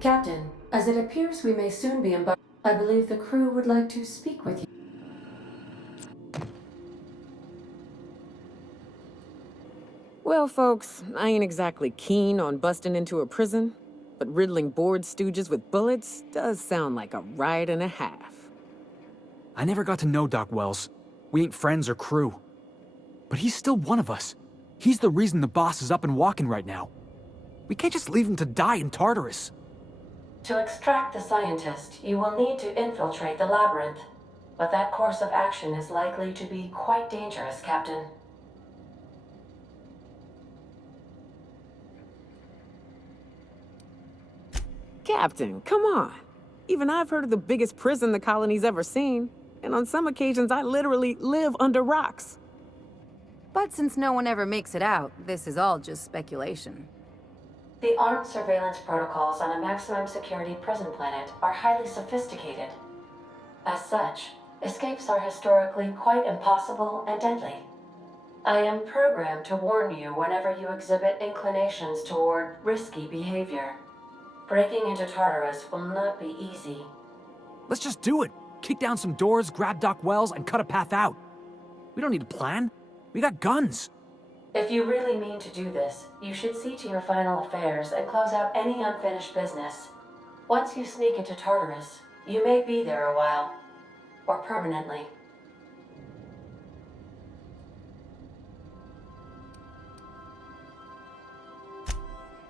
Captain, as it appears we may soon be embarked, I believe the crew would like to speak with you. Well, folks, I ain't exactly keen on busting into a prison, but riddling bored stooges with bullets does sound like a ride and a half. I never got to know Doc Wells. We ain't friends or crew. But he's still one of us. He's the reason the boss is up and walking right now. We can't just leave him to die in Tartarus. To extract the scientist, you will need to infiltrate the labyrinth. But that course of action is likely to be quite dangerous, Captain. Captain, come on. Even I've heard of the biggest prison the colony's ever seen, and on some occasions I literally live under rocks. But since no one ever makes it out, this is all just speculation. The armed surveillance protocols on a maximum security prison planet are highly sophisticated. As such, escapes are historically quite impossible and deadly. I am programmed to warn you whenever you exhibit inclinations toward risky behavior. Breaking into Tartarus will not be easy. Let's just do it. Kick down some doors, grab Doc Wells, and cut a path out. We don't need a plan. We got guns. If you really mean to do this, you should see to your final affairs and close out any unfinished business. Once you sneak into Tartarus, you may be there a while. Or permanently.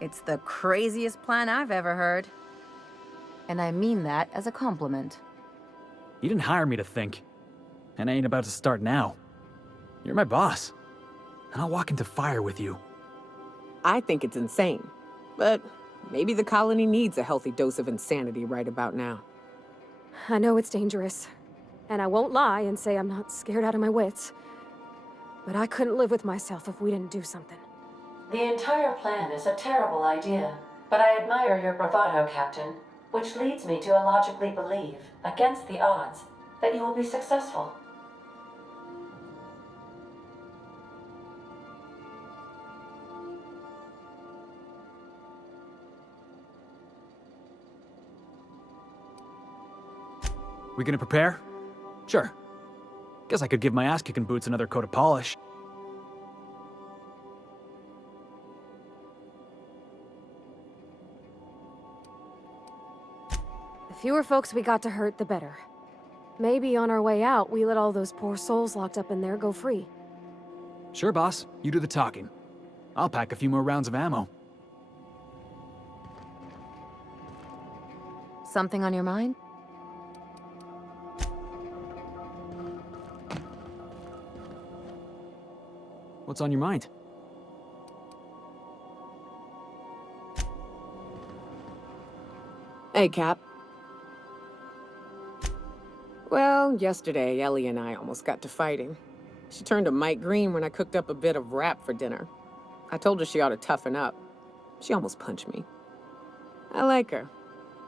It's the craziest plan I've ever heard. And I mean that as a compliment. You didn't hire me to think. And I ain't about to start now. You're my boss. And I'll walk into fire with you. I think it's insane, but maybe the colony needs a healthy dose of insanity right about now. I know it's dangerous, and I won't lie and say I'm not scared out of my wits. But I couldn't live with myself if we didn't do something. The entire plan is a terrible idea, but I admire your bravado, Captain, which leads me to illogically believe, against the odds, that you will be successful. We gonna prepare? Sure. Guess I could give my ass-kicking boots another coat of polish. The fewer folks we got to hurt, the better. Maybe on our way out, we let all those poor souls locked up in there go free. Sure, boss. You do the talking. I'll pack a few more rounds of ammo. Something on your mind? What's on your mind? Hey, Cap. Well, yesterday, Ellie and I almost got to fighting. She turned to Mike Green when I cooked up a bit of wrap for dinner. I told her she ought to toughen up. She almost punched me. I like her.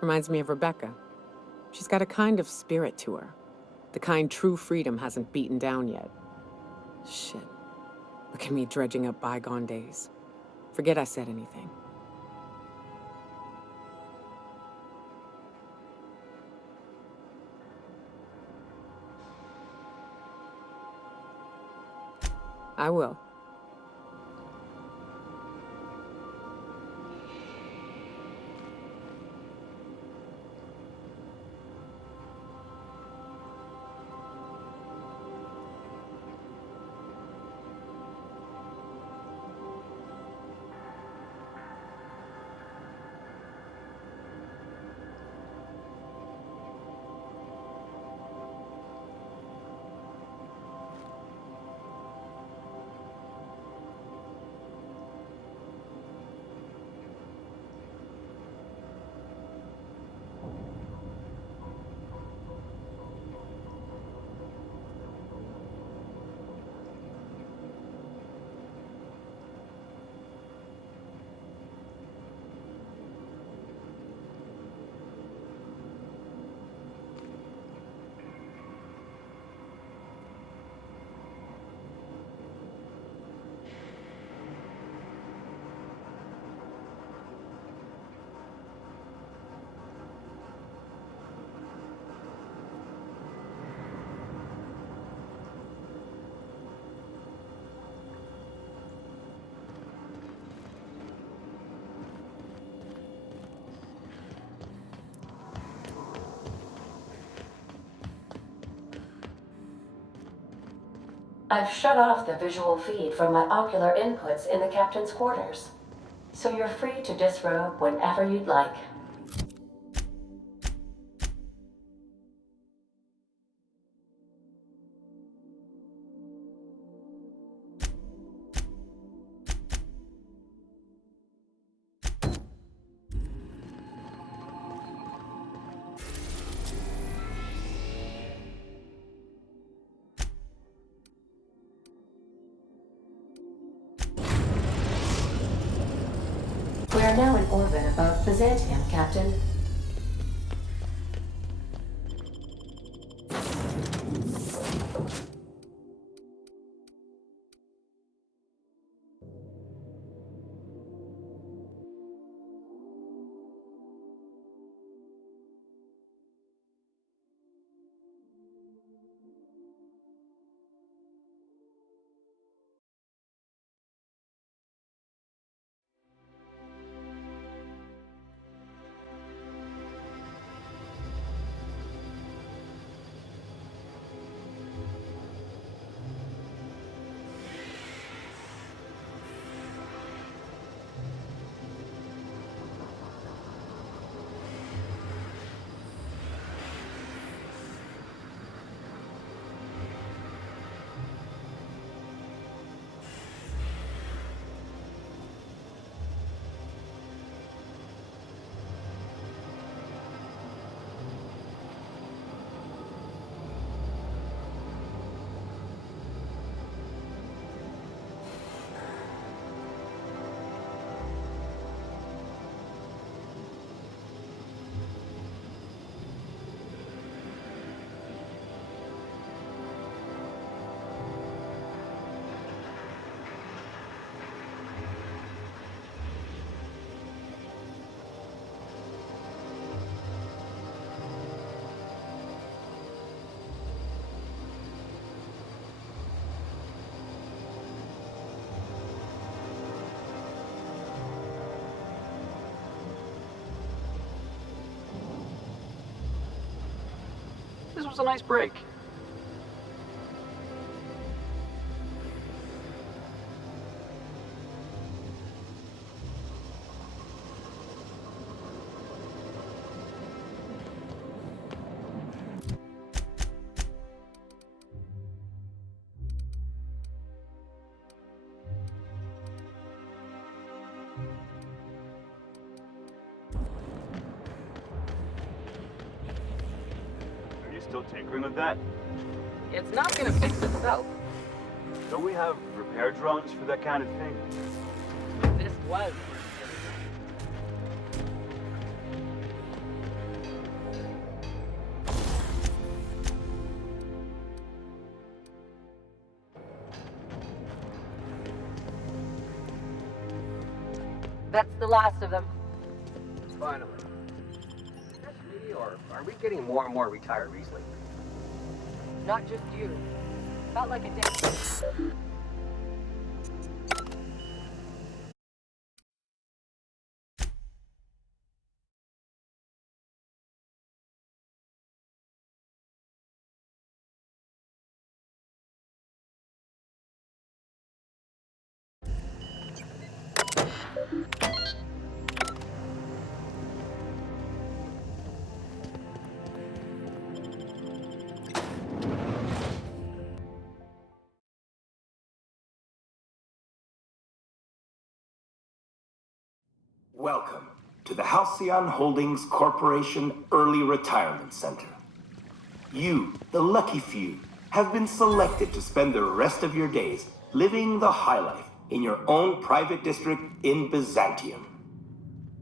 Reminds me of Rebecca. She's got a kind of spirit to her. The kind true freedom hasn't beaten down yet. Shit. Look at me dredging up bygone days. Forget I said anything. I will. I've shut off the visual feed from my ocular inputs in the captain's quarters, so you're free to disrobe whenever you'd like. We are now in orbit above Byzantium, Captain. This was a nice break. Still tinkering with that? It's not gonna fix itself. Don't we have repair drones for that kind of thing? This was. That's the last of them. Finally. Just me, or are we getting more and more retirees lately? Not just you. Felt like a day. Welcome to the Halcyon Holdings Corporation Early Retirement Center. You, the lucky few, have been selected to spend the rest of your days living the high life in your own private district in Byzantium.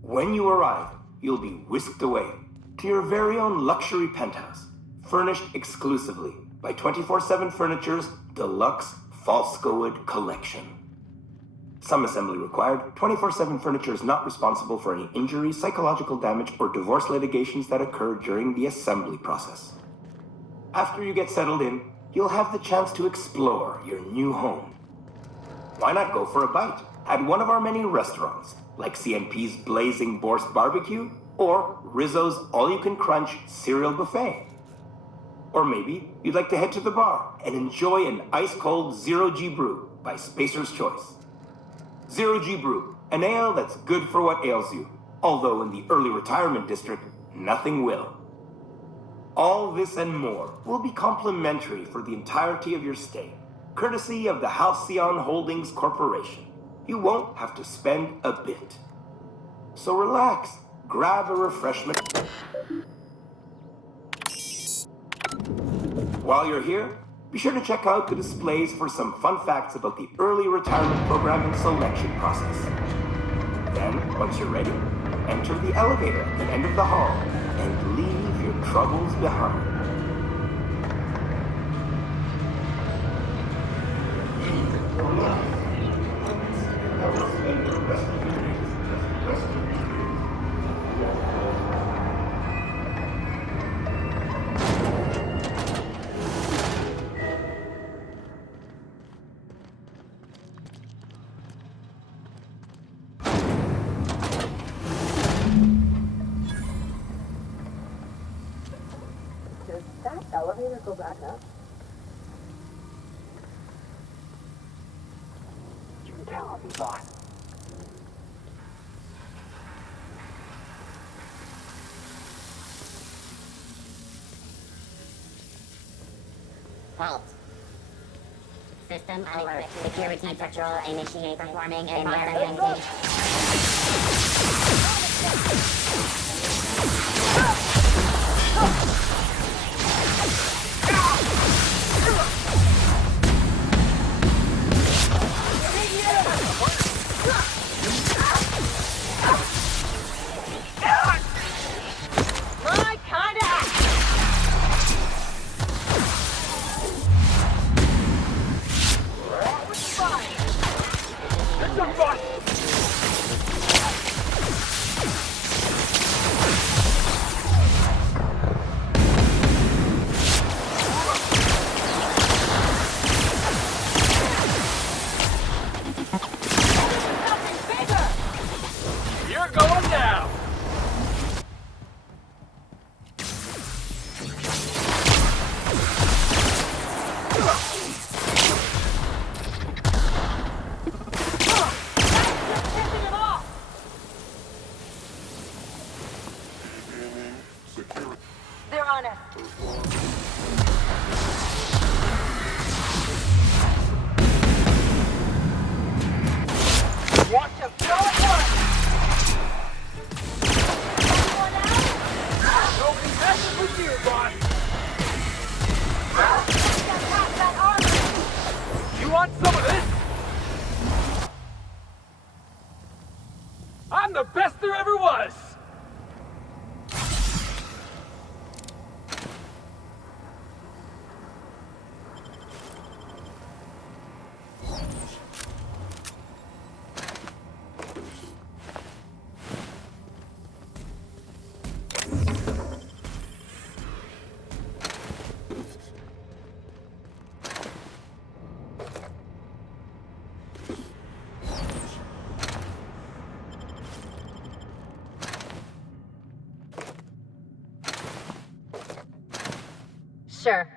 When you arrive, you'll be whisked away to your very own luxury penthouse, furnished exclusively by 24/7 Furniture's deluxe Falscowood collection. Some assembly required. 24/7 Furniture is not responsible for any injury, psychological damage, or divorce litigations that occur during the assembly process. After you get settled in, you'll have the chance to explore your new home. Why not go for a bite at one of our many restaurants, like CNP's Blazing Borscht Barbecue or Rizzo's All-You-Can-Crunch Cereal Buffet? Or maybe you'd like to head to the bar and enjoy an ice-cold Zero-G Brew by Spacer's Choice. Zero-G Brew, an ale that's good for what ails you. Although in the early retirement district, nothing will. All this and more will be complimentary for the entirety of your stay, courtesy of the Halcyon Holdings Corporation. You won't have to spend a bit. So relax, grab a refreshment. While you're here, be sure to check out the displays for some fun facts about the early retirement program and selection process. Then, once you're ready, enter the elevator at the end of the hall and leave your troubles behind. Does that elevator go back up? You can count on me, boss. Halt. System alert. Security patrol initiate performing environmental. My kind of act! You're going down! They're on us. Watch him! Go at once! No contest with you, boss! You want some of this? I'm the best there ever was! Sure.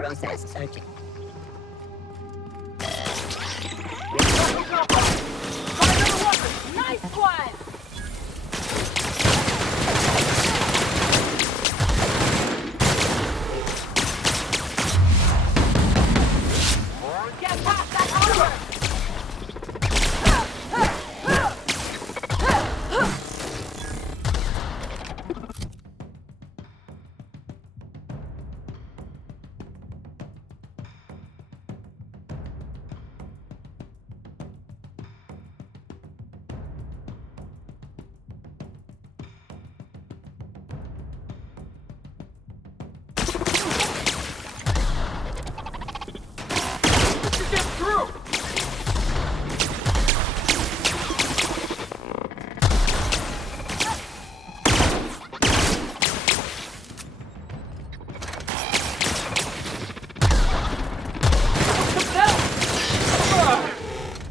Process searching. Nice one! Get past that armor!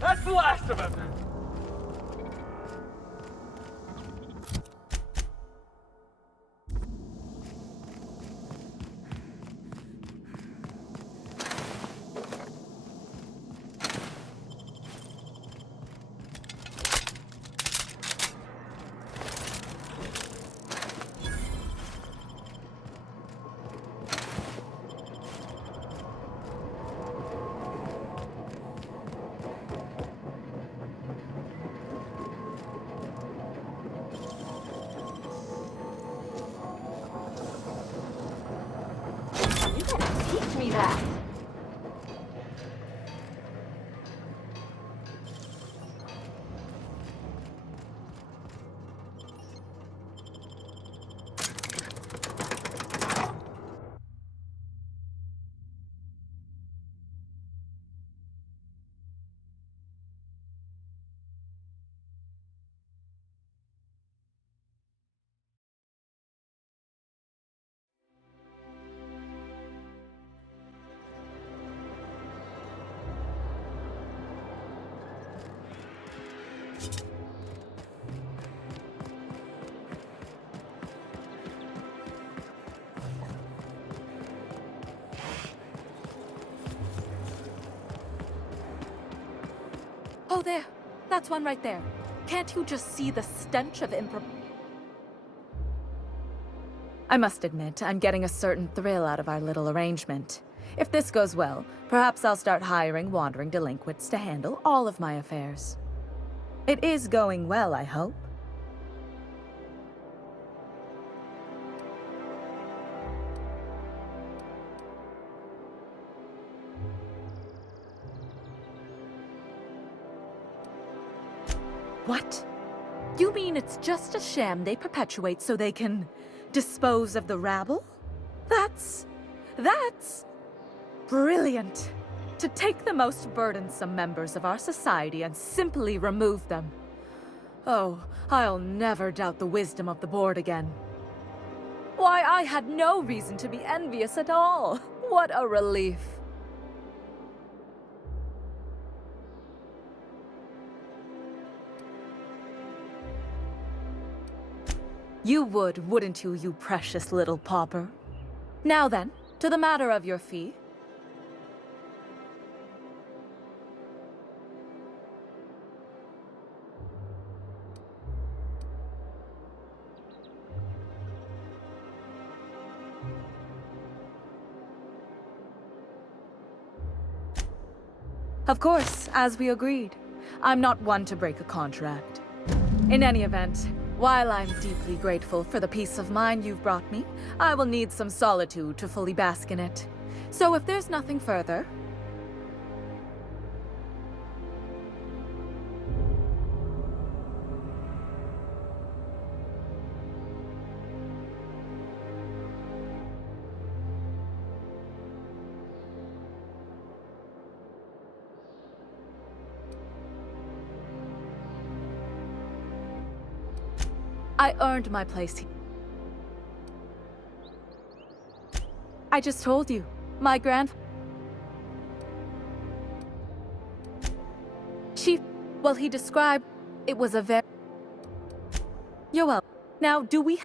That's the last of them. You gotta teach me that! Oh, there. That's one right there. Can't you just see the stench of I must admit, I'm getting a certain thrill out of our little arrangement. If this goes well, perhaps I'll start hiring wandering delinquents to handle all of my affairs. It is going well, I hope. What? You mean it's just a sham they perpetuate so they can dispose of the rabble? That's brilliant. To take the most burdensome members of our society and simply remove them. Oh, I'll never doubt the wisdom of the board again. Why, I had no reason to be envious at all. What a relief. You would, wouldn't you, you precious little pauper? Now then, to the matter of your fee. Of course, as we agreed. I'm not one to break a contract. In any event, while I'm deeply grateful for the peace of mind you've brought me, I will need some solitude to fully bask in it. So if there's nothing further... I earned my place here. I just told you, my Chief, well, he described it was a very... You're welcome. Now, do we...